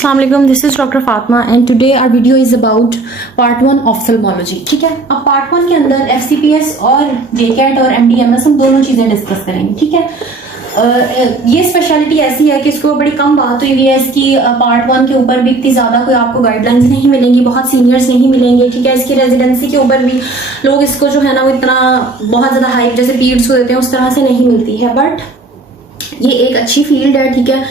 अस्सलाम वालेकुम, this is doctor Fatima and today our video is about part 1 ophthalmology. ठीक है, अब पार्ट 1 के अंदर एफसीपीएस और जेकेट और एमडीएमएस हम दोनों चीजें डिस्कस करेंगे। ठीक है, ये स्पेशलिटी ऐसी है कि इसको बड़ी कम बात हुई है इसकी। पार्ट 1 के ऊपर भी इतनी ज्यादा कोई आपको गाइडलाइंस नहीं मिलेंगी, बहुत सीनियर्स नहीं मिलेंगे। ठीक है, इसकी रेजिडेंसी के ऊपर भी लोग इसको जो है ना वो इतना बहुत ज्यादा हाइप जैसे पीरियड्स को देते हैं उस तरह से नहीं मिलती है, बट ये एक अच्छी फील्ड है। ठीक है,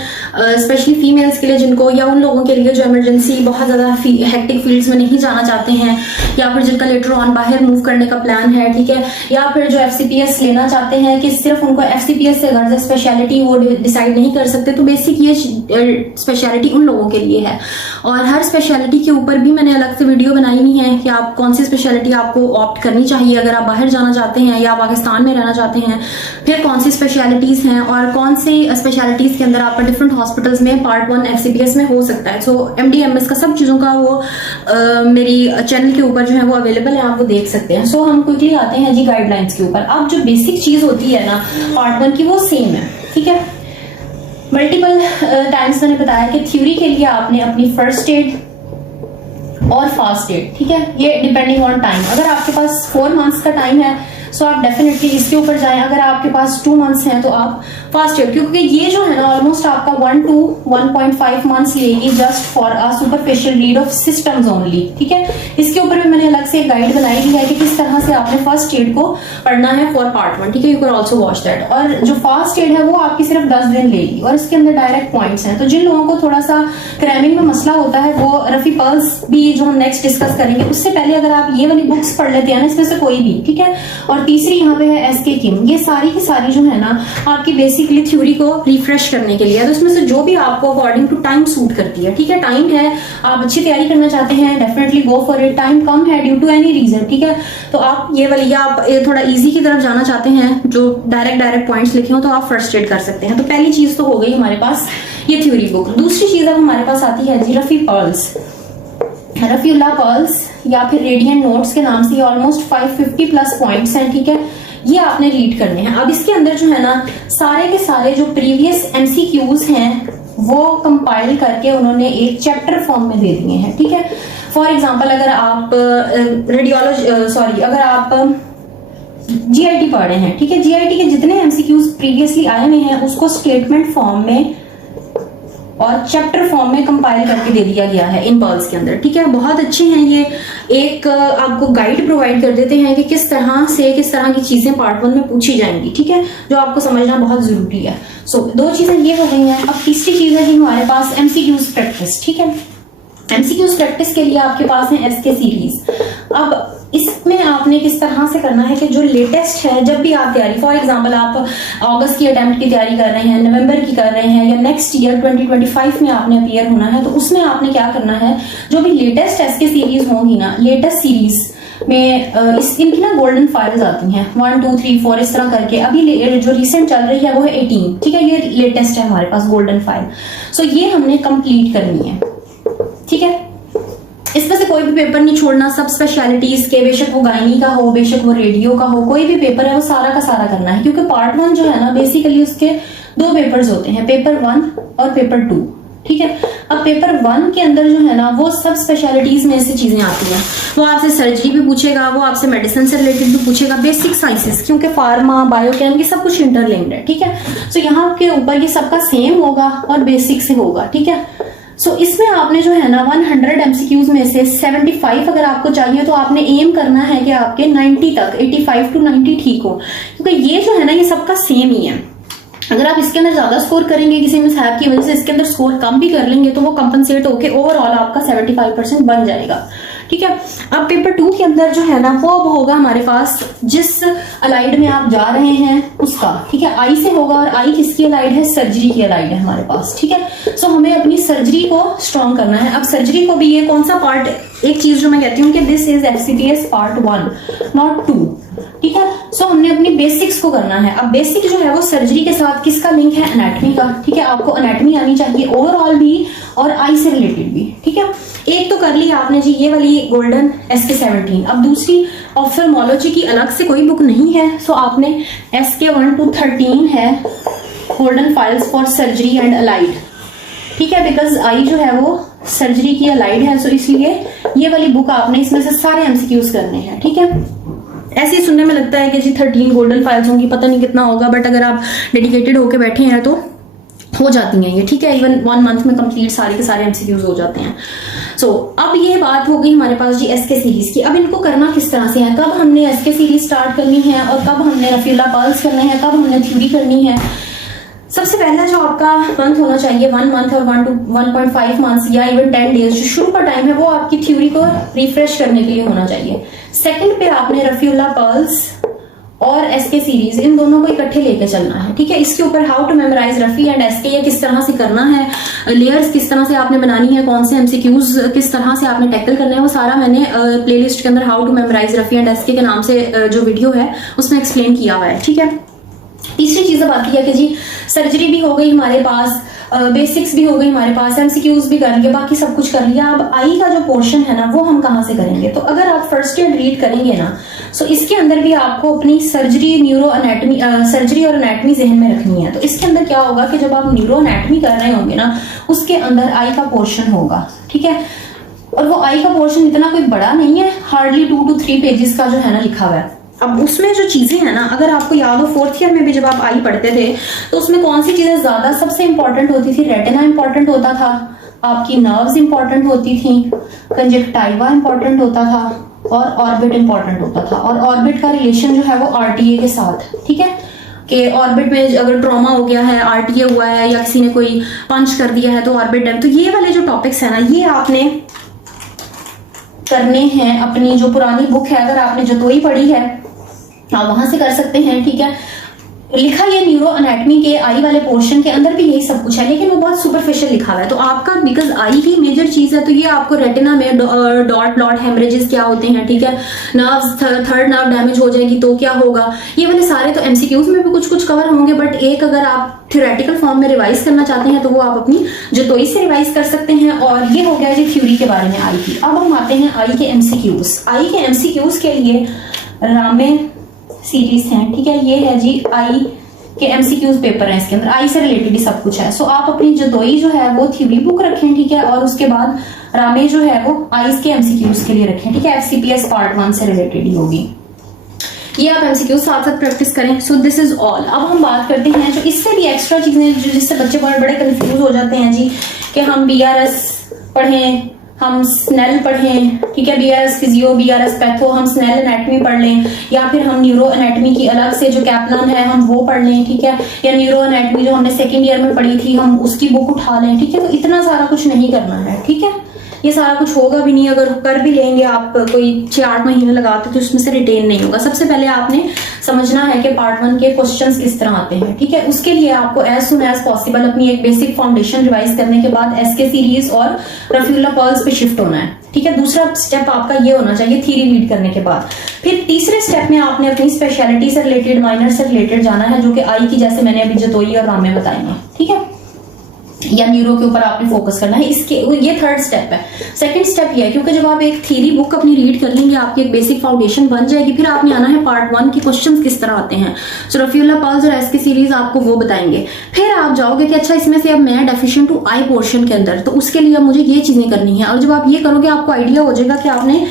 स्पेशली फीमेल्स के लिए जिनको, या उन लोगों के लिए जो इमरजेंसी बहुत ज़्यादा हेक्टिक फील्ड्स में नहीं जाना चाहते हैं, या फिर जिनका लेटर ऑन बाहर मूव करने का प्लान है। ठीक है, या फिर जो एफसीपीएस लेना चाहते हैं कि सिर्फ उनको एफसीपीएस से गर्ज स्पेशलिटी वो डिसाइड नहीं कर सकते, तो बेसिक ये स्पेशलिटी उन लोगों के लिए है। और हर स्पेशलिटी के ऊपर भी मैंने अलग से वीडियो बनाई हुई है कि आप कौन सी स्पेशलिटी आपको ऑप्ट करनी चाहिए अगर आप बाहर जाना चाहते हैं या पाकिस्तान में रहना चाहते हैं, फिर कौन सी स्पेशलिटीज़ हैं और कौन सी स्पेशलिटीज़ के अंदर आपका डिफरेंट हॉस्पिटल्स में पार्ट 1 एफसीपीएस में हो सकता है। सो एमडीएमएस का सब चीज़ों का वो मेरी चैनल के ऊपर जो है वो अवेलेबल है, आप वो देख सकते हैं। सो हम क्विकली आते हैं जी गाइडलाइंस के ऊपर। अब जो बेसिक चीज़ होती है ना पार्ट 1 की वो सेम है। ठीक है, मल्टीपल टाइम्स मैंने बताया कि थ्योरी के लिए आपने अपनी फर्स्ट एड और फास्ट एड, ठीक है, ये डिपेंडिंग ऑन टाइम। अगर आपके पास 4 मंथ्स का टाइम है सो आप डेफिनेटली इसके ऊपर जाएं। अगर आपके पास 2 मंथ्स हैं तो आप फास्ट एड, क्योंकि ये जो है ना ऑलमोस्ट आपका 1 to 1.5 मंथ्स लेगी just for a superficial read of systems only. ठीक है, इसके ऊपर भी मैंने अलग से एक गाइड बनाई हुई है कि किस तरह से आपने फर्स्ट एड को पढ़ना है फॉर पार्ट 1। ठीक है, you can also watch that. और जो फास्ट एड है वो आपकी सिर्फ 10 दिन लेगी और इसके अंदर डायरेक्ट पॉइंट्स हैं। तो जिन लोगों को थोड़ा सा क्रैमिंग में मसला होता है वो रफी पर्ल्स भी जो हम नेक्स्ट डिस्कस करेंगे उससे पहले अगर आप ये वाली बुक्स पढ़ लेते हैं ना, इसमें से कोई भी। ठीक है, और तीसरी यहाँ पे है एसके किम। ये सारी की सारी जो है ना आपकी बेसिकली थ्योरी को रिफ्रेश करने के लिए, तो उसमें से जो भी आपको अकॉर्डिंग टू टाइम सूट करती है। ठीक है, टाइम है, आप अच्छी तैयारी करना चाहते हैं, definitely go for it. Time कम है ड्यू टू एनी रीजन, ठीक है, तो आप ये वाली, या आप थोड़ा इजी की तरफ जाना चाहते हैं जो डायरेक्ट पॉइंट्स लिखे हो, तो आप फर्स्ट एड कर सकते हैं। तो पहली चीज तो हो गई हमारे पास ये थ्योरी बुक। दूसरी चीज अब हमारे पास आती है जी रफी पर्ल्स, रफीउल्लाह पर्ल्स या फिर रेडियंट नोट्स के नाम से। ऑलमोस्ट 550 प्लस पॉइंट्स हैं। ठीक है, ये आपने रीड करने हैं। अब इसके अंदर जो है ना सारे के सारे जो प्रीवियस एमसीक्यूज हैं वो कंपाइल करके उन्होंने एक चैप्टर फॉर्म में दे दिए हैं। ठीक है, फॉर एग्जांपल अगर आप अगर आप जीआईटी पढ़ रहे हैं, ठीक है, जीआईटी के जितने एमसीक्यूज प्रीवियसली आए हुए हैं उसको स्टेटमेंट फॉर्म में और चैप्टर फॉर्म में कंपाइल करके दे दिया गया है इन पर्ल्स के अंदर। ठीक है, बहुत अच्छे हैं ये। एक आपको गाइड प्रोवाइड कर देते हैं कि किस तरह की चीजें पार्ट 1 में पूछी जाएंगी। ठीक है, जो आपको समझना बहुत जरूरी है। सो 2 चीजें ये हो गई हैं। अब तीसरी चीज है कि हमारे पास एमसीक्यूज प्रैक्टिस। ठीक है, एमसीक्यूज प्रैक्टिस के लिए आपके पास है एसके सीरीज। अब इसमें आपने किस तरह से करना है कि जो लेटेस्ट है, जब भी आप तैयारी, फॉर एग्जांपल आप अगस्त की अटेम्प्ट की तैयारी कर रहे हैं, नवंबर की कर रहे हैं, या नेक्स्ट ईयर 2025 में आपने अपीयर होना है, तो उसमें आपने क्या करना है, जो भी लेटेस्ट एसके सीरीज होंगी ना, लेटेस्ट सीरीज में इनकी ना गोल्डन फाइल्स आती हैं 1 2 3 4 इस तरह करके। अभी जो रिसेंट चल रही है वो है 18। ठीक है, ये लेटेस्ट है हमारे पास गोल्डन फाइल। सो ये हमने कंप्लीट करनी है। ठीक है, इसमें से कोई भी पेपर नहीं छोड़ना, सब स्पेशलिटीज के, बेशक वो गायनी का हो, बेशक वो रेडियो का हो, कोई भी पेपर है वो सारा का सारा करना है। क्योंकि पार्ट 1 जो है ना बेसिकली उसके 2 पेपर्स होते हैं, पेपर 1 और पेपर 2। ठीक है, अब पेपर 1 के अंदर जो है ना वो सब स्पेशलिटीज में से चीजें आती हैं। वो आपसे सर्जरी भी पूछेगा, वो आपसे मेडिसिन से रिलेटेड भी पूछेगा, बेसिक साइंसेस, क्योंकि फार्मा, बायोकेम ये सब कुछ इंटरलिंक्ड है। ठीक है, तो यहाँ के ऊपर ये सबका सेम होगा और बेसिक से होगा। ठीक है, सो इसमें आपने जो है ना 100 एमसीक्यूज में से 75 अगर आपको चाहिए तो आपने एम करना है कि आपके 90 तक, 85 to 90 ठीक हो, क्योंकि ये जो है ना ये सबका सेम ही है। अगर आप इसके अंदर ज्यादा स्कोर करेंगे किसी मिसहैप की वजह से, इसके अंदर स्कोर कम भी कर लेंगे तो वो कंपनसेट होके ओवरऑल आपका 75% बन जाएगा। ठीक है, अब पेपर 2 के अंदर जो है ना वो अब होगा हमारे पास जिस अलाइड में आप जा रहे हैं उसका। ठीक है, आई से होगा, और आई किसकी अलाइड है, सर्जरी की अलाइड है हमारे पास। ठीक है, सो हमें अपनी सर्जरी को स्ट्रॉन्ग करना है। अब सर्जरी को भी ये कौन सा पार्ट, एक चीज जो मैं कहती हूँ कि this is FCPS part 1 not 2। ठीक है, सो हमने अपनी बेसिक्स को करना है। अब बेसिक जो है वो सर्जरी के साथ किसका लिंक है, एनाटमी का। ठीक है, आपको एनाटमी आनी चाहिए ओवरऑल भी और आई से रिलेटेड भी। ठीक है, एक तो कर लिया आपने जी ये वाली गोल्डन एसके 17। अब दूसरी ऑफ्थल्मोलॉजी की अलग से कोई बुक नहीं है, सो आपने एसके 1 to 13 है golden files for surgery and allied. ठीक है, बिकॉज आई जो है वो सर्जरी की अलाइड है, सो इसलिए ये वाली बुक आपने इसमें से सारे एमसीक्यूज करने हैं। ठीक है, ऐसे ही सुनने में लगता है कि जी 13 गोल्डन फाइल्स होंगी, पता नहीं कितना होगा, बट अगर आप डेडिकेटेड होके बैठे हैं तो हो जाती हैं ये। ठीक है, इवन 1 मंथ में कंप्लीट सारे के सारे एमसीक्यूज हो जाते हैं। सो अब ये बात हो गई हमारे पास जी एसके सीरीज की। अब इनको करना किस तरह से है, कब हमने एसके सीरीज स्टार्ट करनी है और कब हमने रफीउल्लाह पल्स करने हैं, कब हमने थ्योरी करनी है। सबसे पहला जो आपका मंथ होना चाहिए 1 मंथ और 1 to 1.5 मंथ्स या इवन 10 डेज, जो शुरू का टाइम है वो आपकी थ्योरी को रिफ्रेश करने के लिए होना चाहिए। सेकंड पे आपने रफीउल्लाह पल्स और एसके सीरीज इन दोनों को इकट्ठे लेके चलना है। ठीक है, इसके ऊपर how to memorise Rafi and SK, ये किस तरह से करना है, लेयर्स किस तरह से आपने बनानी है, कौन से एमसीक्यूज किस तरह से आपने टैकल करना है, वो सारा मैंने प्लेलिस्ट के अंदर how to memorise Rafi and SK के नाम से जो वीडियो है उसमें एक्सप्लेन किया हुआ है। ठीक है, तीसरी चीज अब आती है कि जी सर्जरी भी हो गई हमारे पास, बेसिक्स भी हो गई हमारे पास, एमसीक्यूज भी कर लिए, बाकी सब कुछ कर लिया। अब आई का जो पोर्शन है ना वो हम कहाँ से करेंगे। तो अगर आप फर्स्ट ईयर रीड करेंगे ना, सो इसके अंदर भी आपको अपनी सर्जरी न्यूरो एनाटमी सर्जरी और एनाटमी जहन में रखनी है। तो इसके अंदर क्या होगा कि जब आप न्यूरो एनाटमी कर रहे होंगे ना, उसके अंदर आई का पोर्शन होगा। ठीक है, और वो आई का पोर्शन इतना कोई बड़ा नहीं है, हार्डली 2 to 3 पेजेस का जो है ना लिखा हुआ है। अब उसमें जो चीजें हैं ना, अगर आपको याद हो 4th ईयर में भी जब आप आई पढ़ते थे तो उसमें कौन सी चीजें ज्यादा सबसे इंपॉर्टेंट होती थी, रेटिना इंपॉर्टेंट होता था, आपकी नर्व्स इंपॉर्टेंट होती थी, कंजक्टाइवा इंपॉर्टेंट होता था और ऑर्बिट इंपॉर्टेंट होता था। और ऑर्बिट का रिलेशन जो है वो आरटीए के साथ। ठीक है, कि ऑर्बिट में अगर ट्रॉमा हो गया है, आरटीए हुआ है या किसी ने कोई पंच कर दिया है तो ऑर्बिट डैमेज। तो ये वाले जो टॉपिक्स है ना, ये आपने करने हैं अपनी जो पुरानी बुक है, अगर आपने जतोई पढ़ी है आप वहां से कर सकते हैं। ठीक है, लिखा ये न्यूरो एनाटमी के आई वाले पोर्शन के अंदर भी यही सब कुछ है, लेकिन वो बहुत सुपरफिशियल लिखा हुआ है। तो आपका बिकॉज आई ही मेजर चीज है, तो ये आपको रेटिना में डॉट प्लॉट हेमरेजेस क्या होते हैं, ठीक है, नर्व्स थर्ड नर्व डैमेज हो जाएगी तो क्या होगा, ये वाले सारे तो एमसीक्यूज में भी कुछ कुछ कवर होंगे। बट एक अगर आप थ्योरेटिकल फॉर्म में रिवाइज करना चाहते हैं तो वो आप अपनी जतोई से रिवाइज कर सकते हैं। और ये हो गया जी थ्योरी के बारे में आई की। अब हम आते हैं आई के एमसीक्यूज। आई के एमसीक्यूज के लिए रामे सीरीज हैं। ठीक है, ये है जी आई के एमसीक्यूज पेपर है, इसके अंदर आई से रिलेटेड ही सब कुछ है। सो आप अपनी जतोई जो है वो थ्योरी बुक रखें। ठीक है, और उसके बाद रामे जो है वो आईज के एमसीक्यूज के लिए रखें। ठीक है, एफसीपीएस पार्ट 1 से रिलेटेड ही होगी ये, आप एमसीक्यूज साथ साथ प्रैक्टिस करें। So this is all. अब हम बात करते हैं जो इससे भी एक्स्ट्रा चीजें जो जिससे बच्चे बहुत बड़े कंफ्यूज हो जाते हैं जी, कि हम बीआरएस पढ़ें, हम स्नेल पढ़ें, ठीक है, बीआरएस फिजियो, बीआरएस पैथो, हम स्नेल एनाटमी पढ़ लें, या फिर हम न्यूरो एनाटमी की अलग से जो कैप्लान है हम वो पढ़ लें। ठीक है, या न्यूरो एनाटमी जो हमने सेकंड ईयर में पढ़ी थी हम उसकी बुक उठा लें। ठीक है, तो इतना सारा कुछ नहीं करना है। ठीक है, ये सारा कुछ होगा भी नहीं, अगर कर भी लेंगे आप कोई 6-8 महीने लगाते तो उसमें से रिटेन नहीं होगा। सबसे पहले आपने समझना है कि पार्ट 1 के क्वेश्चंस किस तरह आते हैं। ठीक है, उसके लिए आपको एज सुन एज पॉसिबल अपनी एक बेसिक फाउंडेशन रिवाइज करने के बाद एसके सीरीज और रफीउल्लाह पल्स पे शिफ्ट होना है। ठीक है, दूसरा स्टेप आपका ये होना चाहिए थ्योरी रीड करने के बाद। फिर तीसरे स्टेप में आपने अपनी स्पेशलिटी से रिलेटेड, माइनर से रिलेटेड जाना है, जो कि आई की जैसे मैंने अभी जतोई और रामे बताए हैं। ठीक है, या न्यूरो के ऊपर आपने फोकस करना है। इसके ये थर्ड स्टेप है। सेकंड स्टेप ये है, क्योंकि जब आप एक थ्योरी बुक अपनी रीड कर लेंगे आपकी एक बेसिक फाउंडेशन बन जाएगी। फिर आपने आना है पार्ट 1 के क्वेश्चंस किस तरह आते हैं। सो रफीउल्लाह पल्स और एसके सीरीज आपको वो बताएंगे। फिर आप जाओगे कि अच्छा इसमें से अब मैं डेफिशिएंट टू आई पोर्शन के अंदर, तो उसके लिए मुझे ये चीजें करनी है। और जब आप ये करोगे आपको आइडिया हो जाएगा कि आपने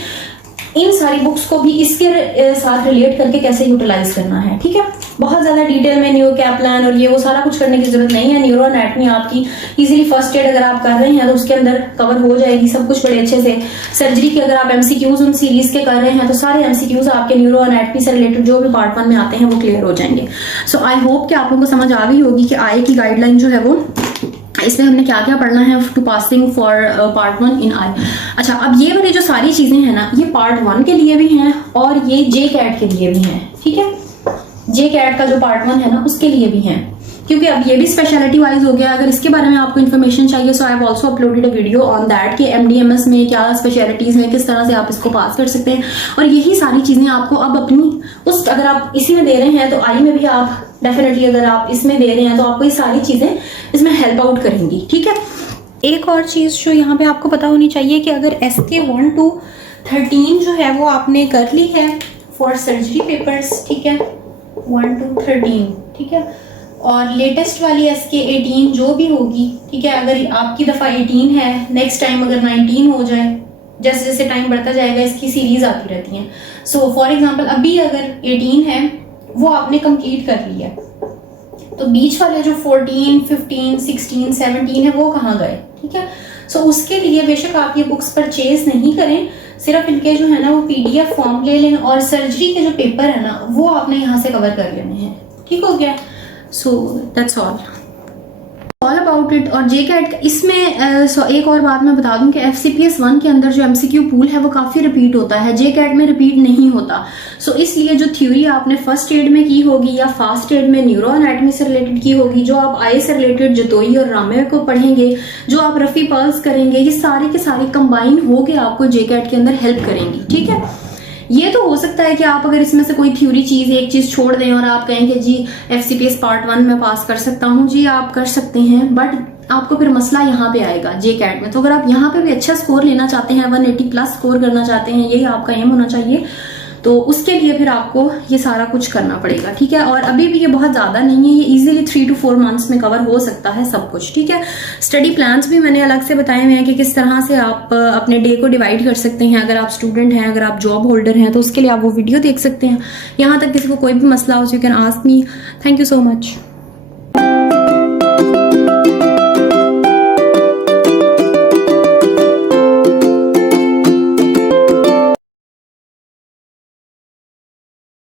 इन सारी बुक्स को भी इसके साथ रिलेट करके कैसे यूटिलाइज करना है। ठीक है, बहुत ज्यादा डिटेल में न्यूरो कैप्लान और ये वो सारा कुछ करने की जरूरत नहीं है। न्यूरो एनाटमी आपकी इजीली फर्स्ट एड अगर आप कर रहे हैं तो उसके अंदर कवर हो जाएगी सब कुछ बड़े अच्छे से। सर्जरी के अगर आप एमसीक्यूज उन सीरीज के कर रहे हैं तो सारे एमसीक्यूज आपके न्यूरो एनाटमी से रिलेटेड जो भी पार्ट 1 में आते हैं वो क्लियर हो जाएंगे। सो आई होप कि आप लोगों को समझ आ गई होगी कि आई की गाइडलाइन जो है वो इसमें हमने क्या क्या पढ़ना है टू पासिंग फॉर पार्ट 1 इन आई। अच्छा, अब ये वाली जो सारी चीजें हैं ना, ये पार्ट 1 के लिए भी हैं और ये जे कैट के लिए भी हैं। ठीक है, जे कैट का जो पार्ट 1 है ना उसके लिए भी हैं, क्योंकि अब ये भी स्पेशलिटी वाइज हो गया। अगर इसके बारे में आपको इन्फॉर्मेशन चाहिए so I have also uploaded a video on that कि एमडीएमएस में क्या स्पेशलिटीज हैं, किस तरह से आप इसको पास कर सकते हैं। और यही सारी चीजें आपको अब अपनी उस, अगर आप इसी में दे रहे हैं तो आई में भी आप डेफिनेटली, अगर आप इसमें दे रहे हैं तो आपको ये सारी चीजें इसमें हेल्प आउट करेंगी। ठीक है, एक और चीज जो यहाँ पे आपको पता होनी चाहिए कि अगर SK 1 to 13 जो है वो आपने कर ली है फॉर सर्जरी पेपर्स, ठीक है, 1 to 13, ठीक है, और लेटेस्ट वाली SK 18 जो भी होगी, ठीक है, अगर आपकी दफ़ा 18 है, नेक्स्ट टाइम अगर 19 हो जाए, जैसे जैसे टाइम बढ़ता जाएगा इसकी सीरीज आती रहती हैं। सो फॉर एग्जांपल अभी अगर 18 है वो आपने कंप्लीट कर लिया, तो बीच वाले जो 14, 15, 16, 17 है वो कहाँ गए, ठीक है। सो उसके लिए बेशक आप ये बुक्स परचेज नहीं करें, सिर्फ इनके जो है ना वो PDF फॉर्म ले लें और सर्जरी के जो पेपर है ना वो आपने यहाँ से कवर कर लेने हैं, ठीक हो गया। So that's all about it. और JCAT इसमें एक और बात मैं बता दूं कि FCPS 1 के अंदर जो MCQ पूल है वो काफ़ी रिपीट होता है, JCAT में रिपीट नहीं होता। सो इसलिए जो थ्योरी आपने फर्स्ट एड में की होगी या फास्ट एड में न्यूरो एनाटमी से रिलेटेड की होगी, जो आप आई से रिलेटेड जतोई और रामे को पढ़ेंगे, जो आप रफ़ी पर्ल्स करेंगे, ये सारे के सारे कंबाइन होके आपको JCAT के अंदर हेल्प करेंगी, ठीक है। ये तो हो सकता है कि आप अगर इसमें से कोई थ्योरी चीज़ एक चीज़ छोड़ दें और आप कहें कि जी FCPS पार्ट 1 में पास कर सकता हूँ, जी आप कर सकते हैं, बट आपको फिर मसला यहाँ पे आएगा JCAT में। तो अगर आप यहाँ पे भी अच्छा स्कोर लेना चाहते हैं, 180 प्लस स्कोर करना चाहते हैं, यही आपका एम होना चाहिए, तो उसके लिए फिर आपको ये सारा कुछ करना पड़ेगा, ठीक है। और अभी भी ये बहुत ज़्यादा नहीं है, ये इजीली 3 to 4 मंथ्स में कवर हो सकता है सब कुछ, ठीक है। स्टडी प्लान्स भी मैंने अलग से बताए हुए हैं कि किस तरह से आप अपने डे को डिवाइड कर सकते हैं। अगर आप स्टूडेंट हैं, अगर आप जॉब होल्डर हैं, तो उसके लिए आप वो वीडियो देख सकते हैं। यहाँ तक किसी को कोई भी मसला हो, you can ask me. Thank you so much.